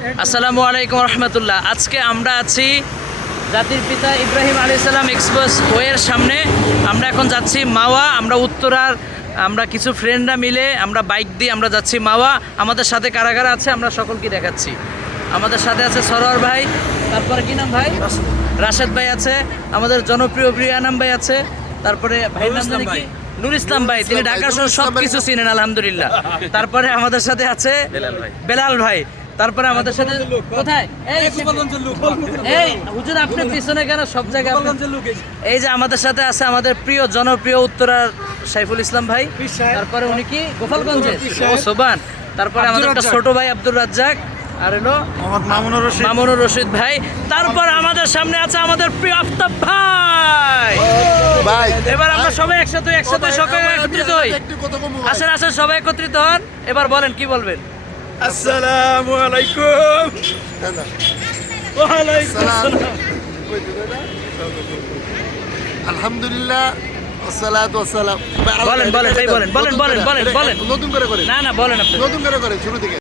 আসসালামু আলাইকুম রহমতুল্লাহ। আজকে আমরা আছি জাতির পিতা ইব্রাহিম আলী সালাম এক্সপ্রেস ওয়ের সামনে। আমরা এখন যাচ্ছি মাওয়া আমরা উত্তরার আমরা কিছু ফ্রেন্ডরা মিলে আমরা বাইক দিয়ে আমরা যাচ্ছি মাওয়া। আমাদের সাথে কারা কারা আছে আমরা সকলকে দেখাচ্ছি। আমাদের সাথে আছে সরোয়ার ভাই তারপরে কি নাম ভাই? রাশেদ। ভাই আছে। আমাদের জনপ্রিয় প্রিয়ানাম ভাই আছে। তারপরে ভাইয়ের নাম কি? নুর ইসলাম ভাই তিনি ঢাকা শহর সব কিছু চিনেন আলহামদুলিল্লাহ। তারপরে আমাদের সাথে আছে বেলাল ভাই। তারপরে আমাদের সাথে কোথায়? এই এই হুজুর আপনি পিছনে কেন সব জায়গায় এই যে। আমাদের সাথে আছে আমাদের প্রিয় জনপ্রিয় উত্তরার সাইফুল ইসলাম ভাই। তারপরে উনি কি? গোপালগঞ্জে ও সোবান। তারপরে আমাদের একটা ছোট ভাই আব্দুর রাজ্জাক। আর হলো মামুনুর রশিদ। মামুনুর রশিদ ভাই। তারপর আমাদের সামনে আছে আমাদের প্রিয় আফতাব ভাই। ভাই। এবার আমরা সবাই একসাথে একসাথে সবাই একত্রিত হই। আসেন আসেন সবাই একত্রিত হন। এবার বলেন কি বলবেন? আসসালামু আলাইকুম আলহামদুলিল্লাহ বলেন, বলেন, বলেন, বলেন, বলেন, বলেন, বলেন। নতুন করে করে। না না বলেন আপনি। নতুন করে করে শুরু থেকে।